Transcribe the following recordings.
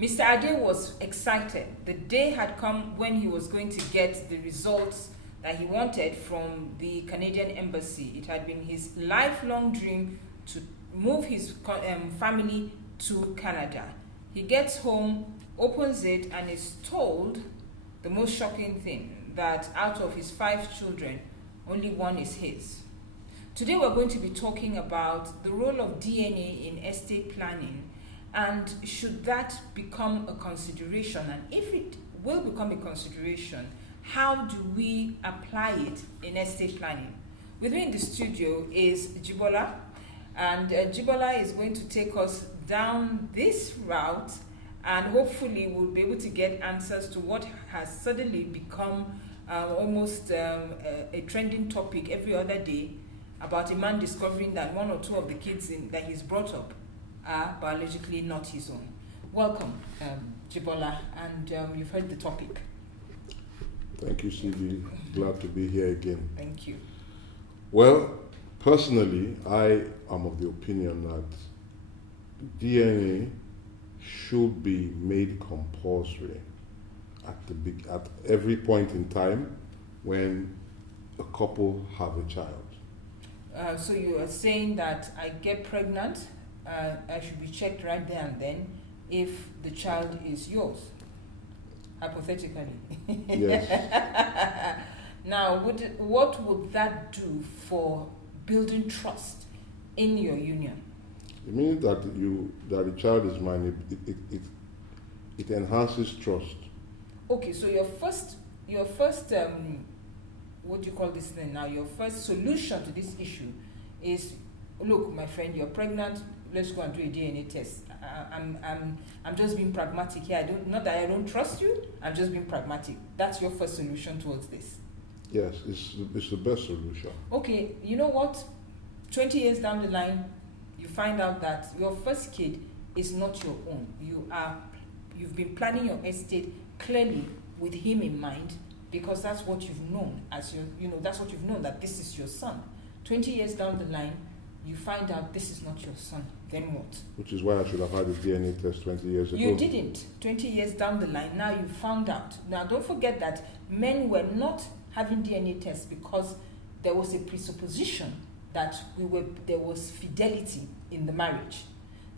Mr. Ade was excited. The day had come when he was going to get the results that he wanted from the Canadian embassy. It had been his lifelong dream to move his family to Canada. He gets home, opens it, and is told the most shocking thing, that out of his 5 children, only one is his. Today we're going to be talking about the role of DNA in estate planning, and should that become a consideration, and if it will become a consideration, how do we apply it in estate planning? With me in the studio is Jibola, and Jibola is going to take us down this route, and hopefully we'll be able to get answers to what has suddenly become almost a trending topic every other day, about a man discovering that 1 or 2 of the kids that he's brought up are biologically not his own. Welcome, Jibola, and you've heard the topic. Thank you, CB. Glad to be here again. Thank you. Well, personally, I am of the opinion that DNA should be made compulsory at every point in time when a couple have a child. So you are saying that I get pregnant, I should be checked right there and then if the child is yours, hypothetically. Yes. Now, what would that do for building trust in your union? It means that the child is mine. It enhances trust. Okay, so your first what do you call this thing now? Your first solution to this issue is, look, my friend, you're pregnant. Let's go and do a DNA test. I'm just being pragmatic here. Not that I don't trust you. I'm just being pragmatic. That's your first solution towards this. Yes, it's the best solution. Okay, you know what? 20 years down the line, you find out that your first kid is not your own. You've been planning your estate clearly with him in mind, because that's what you've known that's what you've known, that this is your son. 20 years down the line, you find out this is not your son. Then what? Which is why I should have had a DNA test 20 years ago. You didn't. 20 years down the line, now you found out. Now don't forget that men were not having DNA tests because there was a presupposition that there was fidelity in the marriage.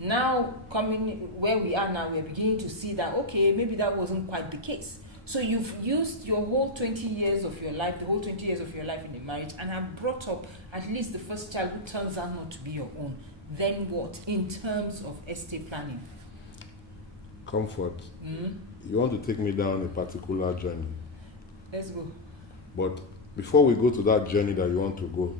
Now, coming where we are now, we're beginning to see that, okay, maybe that wasn't quite the case. So you've used your whole 20 years of your life, the whole 20 years of your life in a marriage, and have brought up at least the first child who turns out not to be your own. Then what, in terms of estate planning? Comfort. You want to take me down a particular journey. Let's go. But before we go to that journey that you want to go,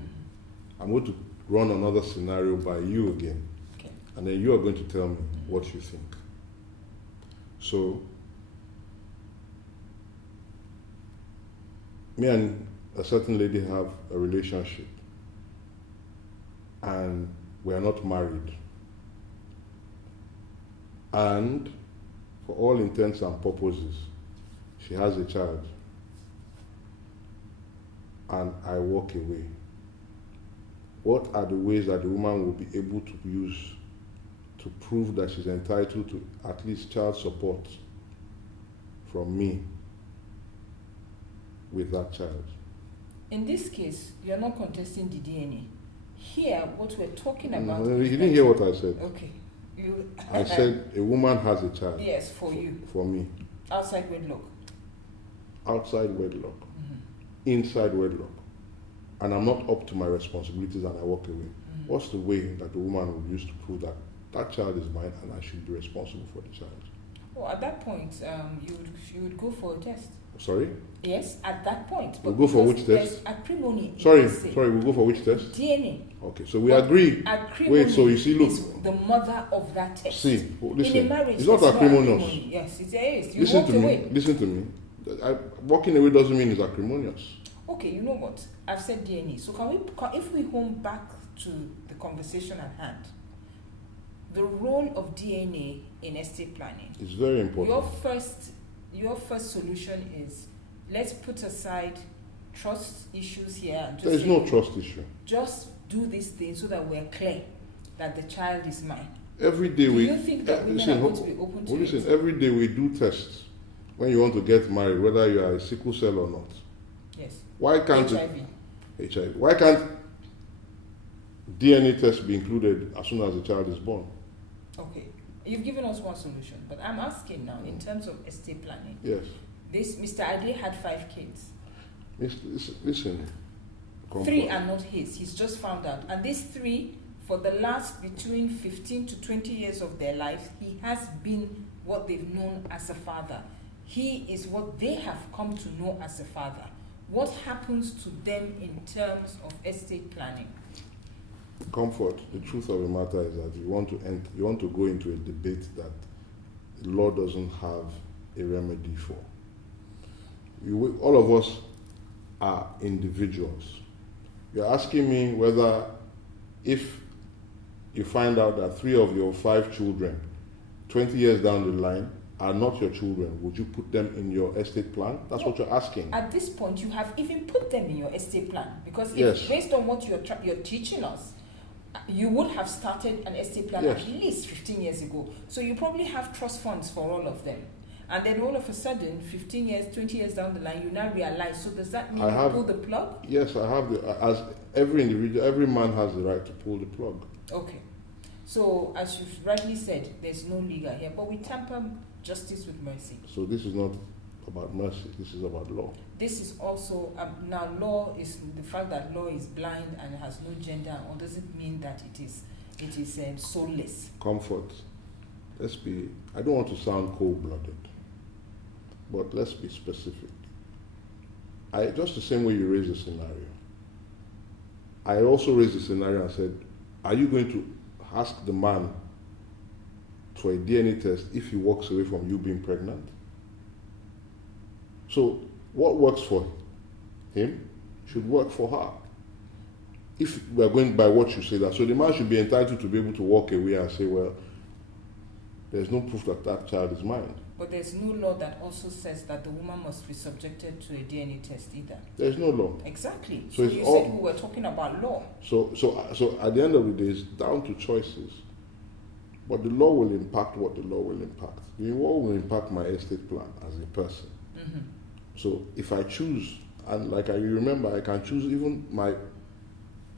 I'm going to run another scenario by you again. Okay. And then you are going to tell me what you think. So, me and a certain lady have a relationship, and we are not married. And for all intents and purposes, she has a child, and I walk away. What are the ways that the woman will be able to use to prove that she's entitled to at least child support from me with that child? In this case, you're not contesting the DNA. Here, what we're talking about... No, you didn't hear what I said. Okay. I said a woman has a child. Yes, for you. For me. Outside wedlock. Outside wedlock. Inside wedlock. And I'm not up to my responsibilities and I walk away. What's the way that the woman would use to prove that that child is mine and I should be responsible for the child? Well, at that point, you would go for a test. Sorry? Yes, at that point. We'll go for which test? Acrimony. Sorry, we'll go for which test? DNA. Okay, so we agree. Acrimony. Wait, so you see, look. Is the mother of that test. See, listen. In a marriage, it's not acrimonious. Yes, it is. You listen walked to me. away. Listen to me. Walking away doesn't mean it's acrimonious. Okay, you know what? I've said DNA. So if we home back to the conversation at hand, the role of DNA in estate planning. It's very important. Your first solution is, let's put aside trust issues here and just There is no trust issue. Just do this thing so that we're clear that the child is mine. Every day Do we. you think that women are going to be open to listen, it? every day we do tests when you want to get married, whether you are a sickle cell or not. Yes. Why can't HIV. HIV? Why can't DNA test be included as soon as the child is born? Okay. You've given us one solution, but I'm asking now in terms of estate planning. Yes. This Mr. Ade had 5 kids. Listen. 3 are not his. He's just found out. And these 3, for the last between 15 to 20 years of their life, he has been what they've known as a father. He is what they have come to know as a father. What happens to them in terms of estate planning? Comfort. The truth of the matter is that you want to go into a debate that the law doesn't have a remedy for. All of us are individuals. You're asking me whether, if you find out that 3 of your 5 children, 20 years down the line, are not your children, would you put them in your estate plan? That's what you're asking. At this point, you have even put them in your estate plan, because Yes. based on what you're teaching us, you would have started an estate plan Yes. at least 15 years ago. So you probably have trust funds for all of them. And then all of a sudden, 15 years, 20 years down the line, you now realize, so does that mean you pull the plug? Yes, I have as every individual, every man has the right to pull the plug. Okay. So, as you've rightly said, there's no legal here, but we temper justice with mercy. So this is not about mercy, this is about law. This is also, now law is, the fact that law is blind and has no gender, or does it mean that it is soulless? Comfort. I don't want to sound cold-blooded, but let's be specific. Just the same way you raised the scenario, I also raised the scenario and said, are you going to ask the man for a DNA test if he walks away from you being pregnant? So what works for him should work for her. If we are going by what you say, that so the man should be entitled to be able to walk away and say, well, there's no proof that that child is mine. But there's no law that also says that the woman must be subjected to a DNA test either. There's no law. Exactly. So you said we were talking about law. So at the end of the day, it's down to choices. But the law will impact what the law will impact. The law will impact my estate plan as a person. Mm-hmm. So if I choose, and like you remember, I can choose even my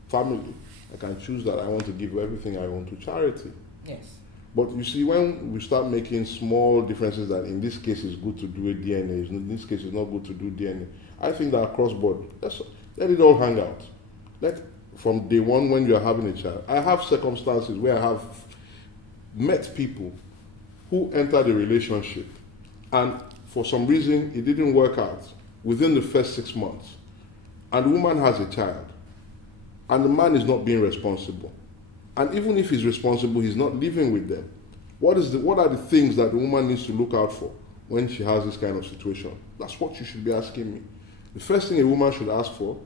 family. I can choose that I want to give everything I own to charity. Yes. But you see, when we start making small differences, that in this case it's good to do a DNA, in this case it's not good to do DNA, I think that across board, let it all hang out. From day one when you're having a child, I have circumstances where I have met people who entered a relationship and for some reason it didn't work out within the first 6 months. And the woman has a child and the man is not being responsible. And even if he's responsible, he's not living with them. What are the things that the woman needs to look out for when she has this kind of situation? That's what you should be asking me. The first thing a woman should ask for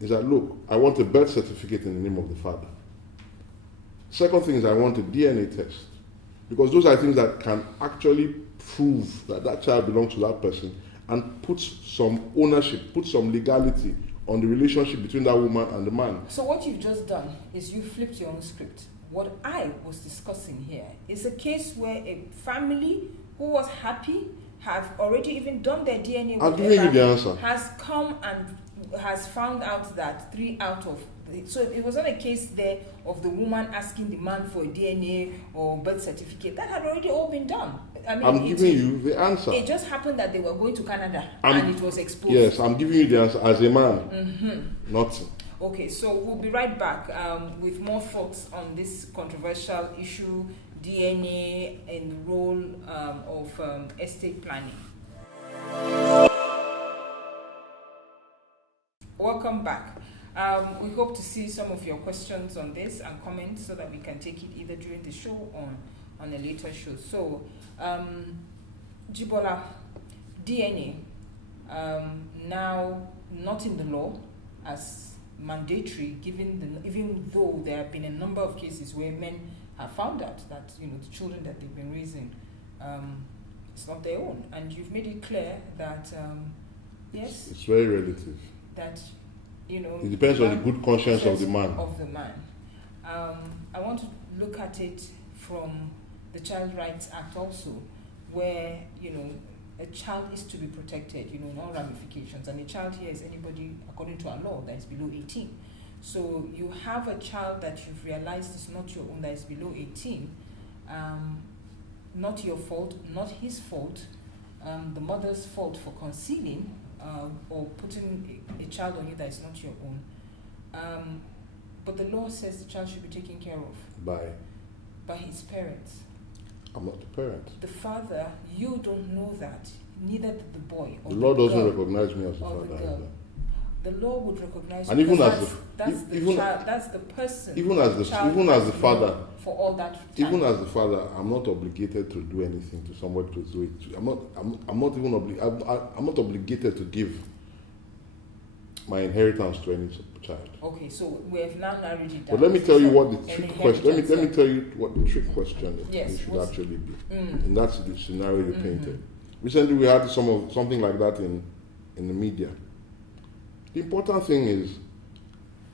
is that, look, I want a birth certificate in the name of the father. Second thing is I want a DNA test. Because those are things that can actually prove that that child belongs to that person and put some ownership, put some legality on the relationship between that woman and the man. So what you've just done is you flipped your own script. What I was discussing here is a case where a family who was happy, have already even done their DNA, I'll give you the answer. has come and has found out that 3 out of so it was not a case there of the woman asking the man for a DNA or birth certificate. That had already all been done. I mean, I'm giving you the answer. It just happened that they were going to Canada and it was exposed. Yes, I'm giving you the answer as a man. Mm-hmm. Nothing. Okay, so we'll be right back with more thoughts on this controversial issue, DNA and the role of estate planning. Welcome back. We hope to see some of your questions on this and comments so that we can take it either during the show or on a later show. So, Jibola, DNA, now not in the law as mandatory, even though there have been a number of cases where men have found out that the children that they've been raising, it's not their own, and you've made it clear that yes, it's very relative. That it depends on the good conscience of the man. I want to look at it from the Child Rights Act also, where, a child is to be protected, in all ramifications. And a child here is anybody, according to our law, that is below 18. So you have a child that you've realized is not your own, that is below 18, not your fault, not his fault, the mother's fault for concealing or putting a child on you that is not your own. But the law says the child should be taken care of. By his parents. I'm not the parent. The father, you don't know that. Neither did the boy. Or the law doesn't girl, recognize me as the or father. the girl. The law would recognize And you. even That's as the child. That's the person. Even as the father. For all that time. Even as the father, I'm not obligated to do anything to somebody to do it. I'm not obligated to give my inheritance to any child. Okay, so we have now narrowed it down. But let me tell you what the trick question. Let me tell you what the trick question should actually be. And that's the scenario you painted. Recently, we had something like that in the media. The important thing is,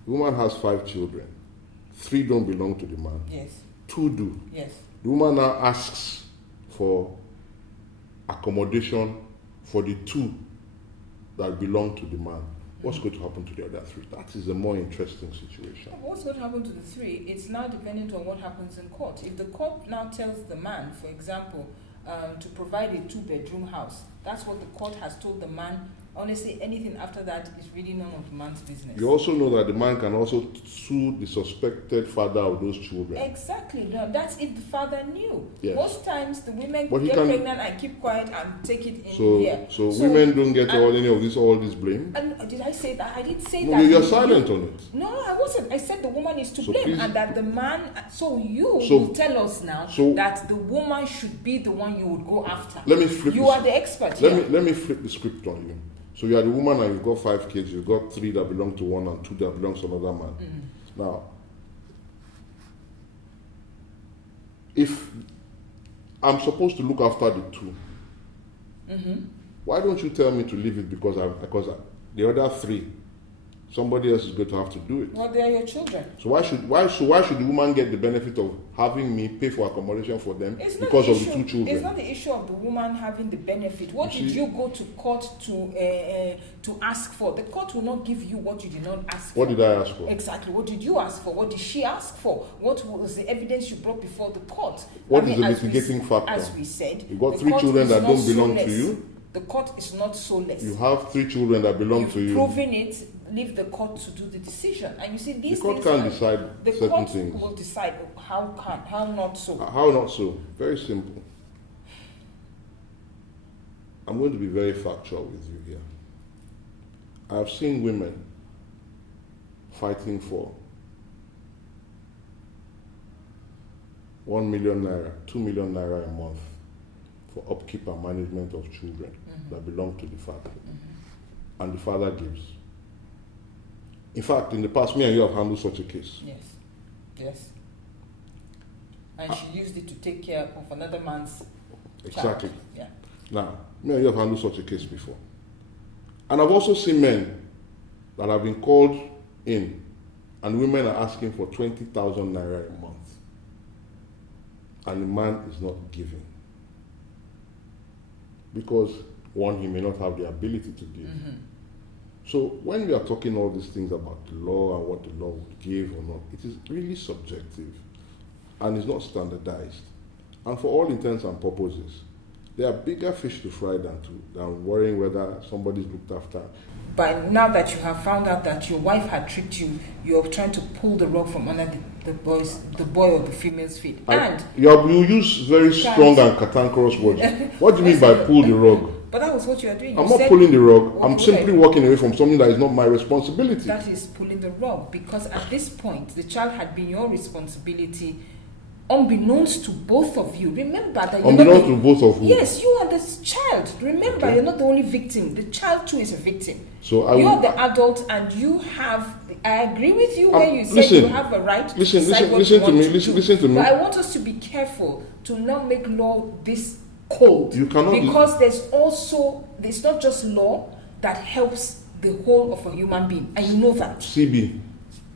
the woman has 5 children. 3 don't belong to the man. Yes. 2 do. Yes. The woman now asks for accommodation for the 2 that belong to the man. What's going to happen to the other 3? That is a more interesting situation. What's going to happen to the 3? It's now dependent on what happens in court. If the court now tells the man, for example, to provide a 2-bedroom house, that's what the court has told the man. Honestly, anything after that is really none of the man's business. You also know that the man can also sue the suspected father of those children. Exactly. No, that's if the father knew. Yes. Most times the women get pregnant and keep quiet and take it in here. So women don't get all this blame? And did I say that? I did say no, that. You're silent on it. No, I wasn't. I said the woman is to blame, and that the man. So you will tell us now that the woman should be the one you would go after. Let me flip. You are the expert here. Let me flip the script on you. So you are the woman and you've got 5 kids. You've got 3 that belong to one and 2 that belong to another man. Now, if I'm supposed to look after the 2, why don't you tell me to leave it because the other 3, somebody else is going to have to do it? Well, they are your children. So why should the woman get the benefit of having me pay for accommodation for them because of the 2 children? It's not the issue of the woman having the benefit. What did you go to court to ask for? The court will not give you what you did not ask for. What did I ask for? Exactly. What did you ask for? What did she ask for? What was the evidence you brought before the court? What is the mitigating factor? As we said, you got 3 children that don't belong to you. The court is not soulless. You have 3 children that belong to you. You've proven it. Leave the court to do the decision. And you see, these the court things can't decide the certain court things. Will decide how not so. How not so? Very simple. I'm going to be very factual with you here. I've seen women fighting for 1 million naira, 2 million naira a month for upkeep and management of children that belong to the father. And the father gives. In fact, in the past, me and you have handled such a case. Yes. And she used it to take care of another man's Exactly. child. Yeah. Now, me and you have handled such a case before. And I've also seen men that have been called in and women are asking for 20,000 naira a month. And the man is not giving. Because, one, he may not have the ability to give. So when we are talking all these things about the law and what the law would give or not, it is really subjective and it's not standardized. And for all intents and purposes, there are bigger fish to fry than worrying whether somebody's looked after. But now that you have found out that your wife had tricked you, you're trying to pull the rug from under the boy or the female's feet. You use very strong and cantankerous words. What do you mean by pull the rug? But that was what you are doing. I'm not pulling the rug. I'm simply walking away from something that is not my responsibility. That is pulling the rug, because at this point, the child had been your responsibility, unbeknownst to both of you. Remember that you're unbeknownst to both of you. Yes, you are the child. Remember, you're not the only victim. The child too is a victim. So you're the adult, and you have. I agree with you when you say you have a right to decide what you want to do. Listen to me. But I want us to be careful to not make law this cold. You cannot, because there's not just law that helps the whole of a human being, and you know that. CB,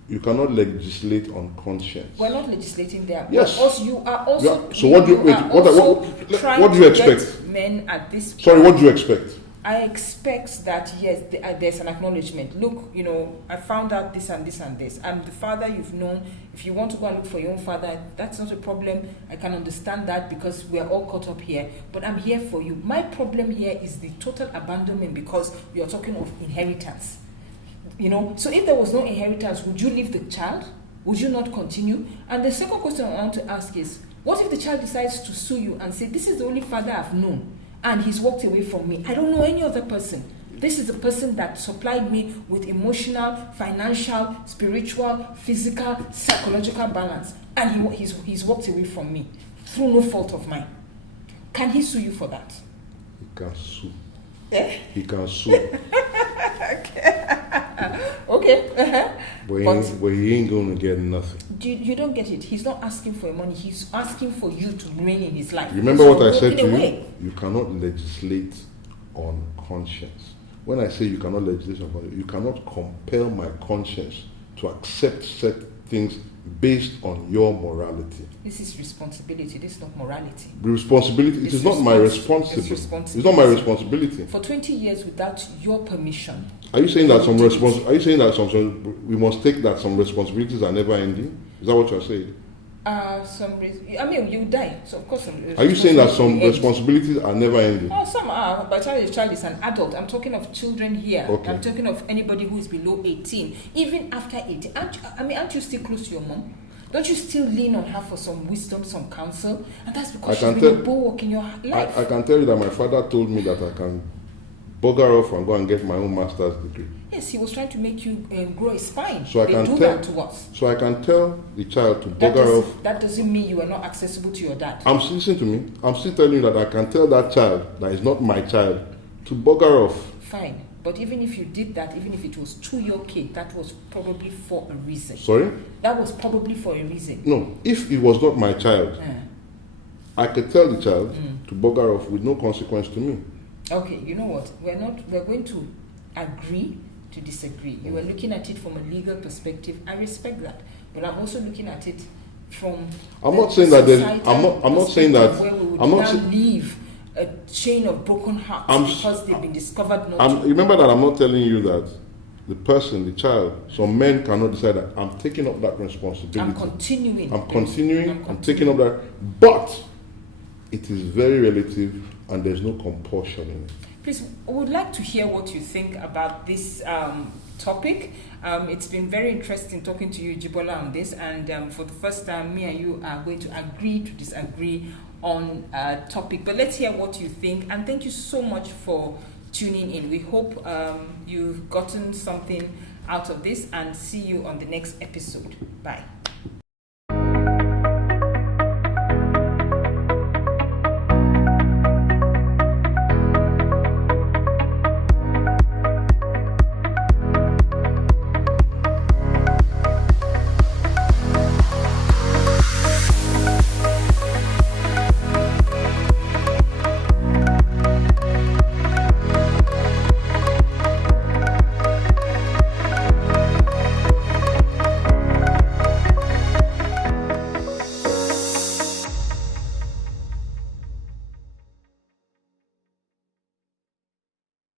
you cannot legislate on conscience. We're not legislating there. Yes. Also, you are also. Yeah. So what do you wait? What do you expect? Men at this point. Sorry, what do you expect? I expect that yes, there's an acknowledgement. Look, I found out this and this and this. I'm the father you've known. If you want to go and look for your own father, that's not a problem. I can understand that because we're all caught up here. But I'm here for you. My problem here is the total abandonment because we are talking of inheritance. So if there was no inheritance, would you leave the child? Would you not continue? And the second question I want to ask is, what if the child decides to sue you and say, this is the only father I've known and he's walked away from me? I don't know any other person. This is the person that supplied me with emotional, financial, spiritual, physical, psychological balance, and he's walked away from me through no fault of mine. Can he sue you for that? He can sue. Eh? He can sue. Okay. But he ain't going to get nothing. You don't get it. He's not asking for your money. He's asking for you to remain in his life. Remember what I said to you? You cannot legislate on conscience. When I say you cannot legislate on conscience, you cannot compel my conscience to accept certain things based on your morality. This is responsibility. This is not morality. Responsibility. It is not my responsibility. It's not my responsibility. For 20 years without your permission. Are you saying that we must take that some responsibilities are never ending? Is that what you're saying? You die. So of course. Are you saying that some responsibilities are never ending? Oh, some are. But the child is an adult. I'm talking of children here. Okay. I'm talking of anybody who is below 18. Even after 18. Aren't you still close to your mom? Don't you still lean on her for some wisdom, some counsel? And that's because she's been a bulwark in your life. I can tell you that my father told me that I can bugger off and go and get my own master's degree. Yes, he was trying to make you grow a spine. So I can do that to us. So I can tell the child to bugger off. That doesn't mean you are not accessible to your dad. Listen to me. I'm still telling you that I can tell that child that is not my child to bugger off. Fine. But even if you did that, even if it was to your kid, that was probably for a reason. Sorry? That was probably for a reason. No. If it was not my child, I could tell the child to bugger off with no consequence to me. Okay, you know what? We're going to agree to disagree. You were looking at it from a legal perspective. I respect that. But I'm also looking at it from I'm not saying that leave a chain of broken hearts because they've been discovered not to. Remember that I'm not telling you that the person, the child, some men cannot decide that I'm taking up that responsibility. I'm continuing. I'm taking up that. But it is very relative and there's no compulsion in it. Please, I would like to hear what you think about this topic. It's been very interesting talking to you, Jibola, on this. And for the first time, me and you are going to agree to disagree on a topic. But let's hear what you think. And thank you so much for tuning in. We hope you've gotten something out of this and see you on the next episode. Bye.